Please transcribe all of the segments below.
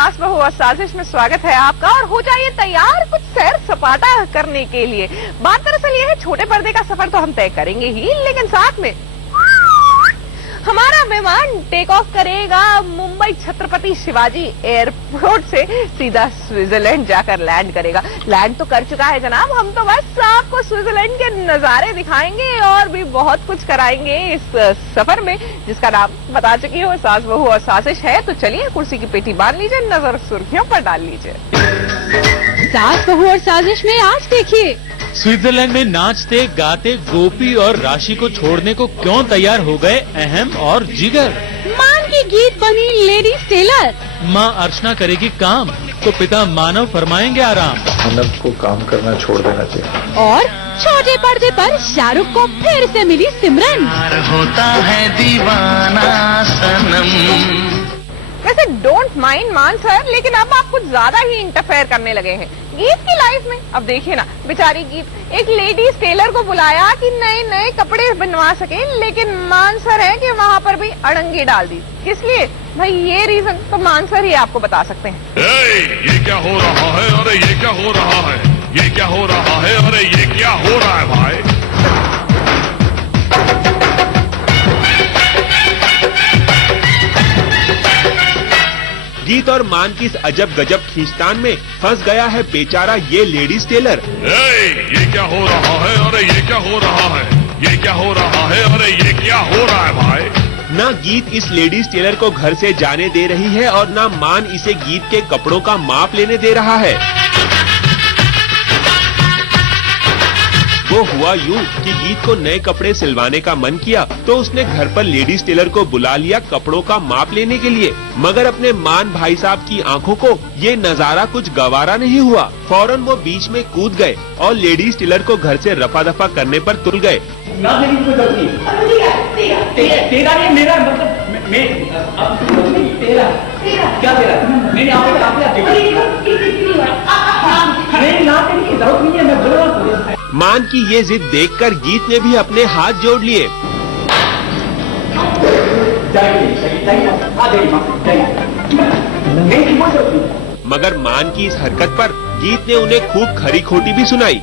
सास बहू और साजिश में स्वागत है आपका। और हो जाइए तैयार कुछ सैर सपाटा करने के लिए। बात दरअसल ये है, छोटे पर्दे का सफर तो हम तय करेंगे ही, लेकिन साथ में हमारा विमान टेक ऑफ करेगा मुंबई छत्रपति शिवाजी एयरपोर्ट से, सीधा स्विट्जरलैंड जाकर लैंड करेगा। लैंड तो कर चुका है जनाब, हम तो बस आपको स्विट्जरलैंड के नजारे दिखाएंगे और भी बहुत कुछ कराएंगे इस सफर में, जिसका नाम बता चुकी हो, सास बहू और साजिश है। तो चलिए कुर्सी की पेटी बांध लीजिए, नजर सुर्खियों पर डाल लीजिए। सास बहू और साजिश में आज देखिए, स्विट्जरलैंड में नाचते गाते गोपी और राशि को छोड़ने को क्यों तैयार हो गए अहम और जिगर। मान की गीत बनी लेडी टेलर। माँ अर्चना करेगी काम तो पिता मानव फरमाएंगे आराम। मानव को काम करना छोड़ देना चाहिए। और छोटे पर्दे पर शाहरुख को फिर से मिली सिमरन। होता है दीवाना सनम। वैसे डोंट माइंड मान सर, लेकिन अब आप कुछ ज्यादा ही इंटरफेयर करने लगे हैं गीत की लाइफ में। अब देखिए ना, बेचारी गीत एक लेडीज टेलर को बुलाया कि नए नए कपड़े बनवा सके, लेकिन मानसर है कि वहाँ पर भी अड़ंगी डाल दी। किस लिए भाई, ये रीजन तो मानसर ही आपको बता सकते हैं। ये क्या हो रहा है, अरे ये क्या हो रहा है, ये क्या हो रहा है, अरे ये क्या हो रहा है भाई। गीत और मान की इस अजब गजब खींचतान में फंस गया है बेचारा ये लेडीज टेलर। ये क्या हो रहा है, अरे ये क्या हो रहा है, ये क्या हो रहा है, अरे ये क्या हो रहा है भाई। ना गीत इस लेडीज टेलर को घर से जाने दे रही है और ना मान इसे गीत के कपड़ों का माप लेने दे रहा है। वो हुआ यूं कि गीत को नए कपड़े सिलवाने का मन किया तो उसने घर पर लेडीज टेलर को बुला लिया कपड़ों का माप लेने के लिए। मगर अपने मान भाई साहब की आंखों को ये नजारा कुछ गवारा नहीं हुआ। फौरन वो बीच में कूद गए और लेडीज टेलर को घर से रफा दफा करने पर तुल गए। तेरा ये मेरा मतलब तेरा क्या तेरा नहीं आप जरूरत नहीं है, मैं बोल रहा हूँ। मान की ये जिद देखकर गीत ने भी अपने हाथ जोड़ लिए। मगर मान की इस हरकत पर गीत ने उन्हें खूब खरी खोटी भी सुनाई।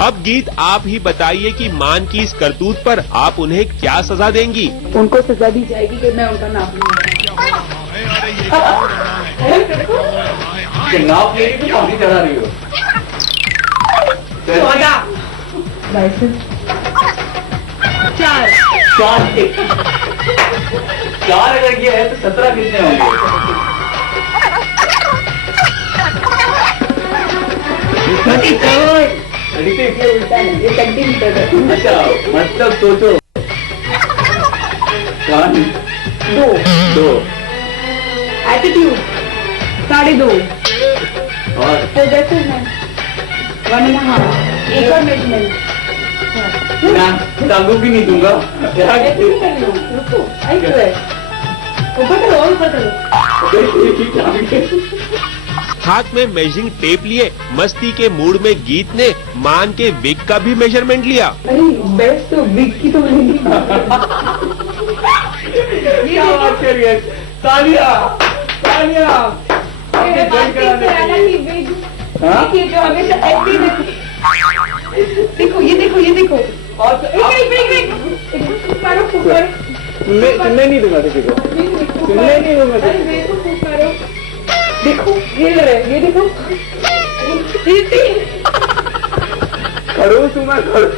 अब गीत आप ही बताइए कि मान की इस करतूत पर आप उन्हें क्या सजा देंगी। उनको सजा दी जाएगी कि मैं उनका नाम नाप लेके तो काफी चढ़ा रही हो। चार अगर ये है तो 17 कितने होंगे? 32 सेंटीमीटर। अच्छा मतलब सोचो 2 एटीट्यूड 2.5 और पोजेसिव है 1.5 एक और मेजरमेंट टांगों भी नहीं दूंगा। रुको ऊपर करो। हाथ में मेजरिंग टेप लिए मस्ती के मूड में गीत ने मान के विग का भी मेजरमेंट लिया। अरे बेस्ट तो विग की तो नहीं। क्या बात कर रही है? तालिया देखिए जो हमेशा ऐसी देखो ये देखो और सुनने नहीं दूंगा किसी को, सुनने नहीं दूंगा। देखो ये देखो करो सुना करो।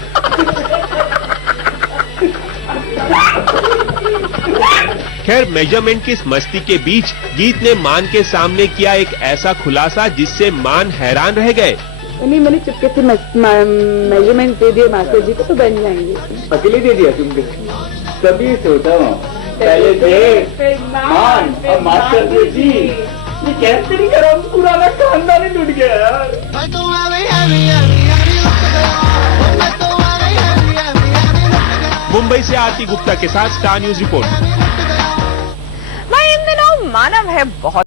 खैर मेजरमेंट की इस मस्ती के बीच गीत ने मान के सामने किया एक ऐसा खुलासा जिससे मान हैरान रह गए। नहीं, मैंने चुपके से मेजरमेंट दे दिए मास्टर जी को, तो बन जाएंगे। अकेले दे दिया तुमको? तभी सोचा हूँ पहले दे मान और मास्टर जी। ये कैसे नहीं करा, पुराना खानदान ही टूट गया यार। मुंबई से आरती गुप्ता के साथ स्टार न्यूज रिपोर्ट। भाई इन दिनों मानव है बहुत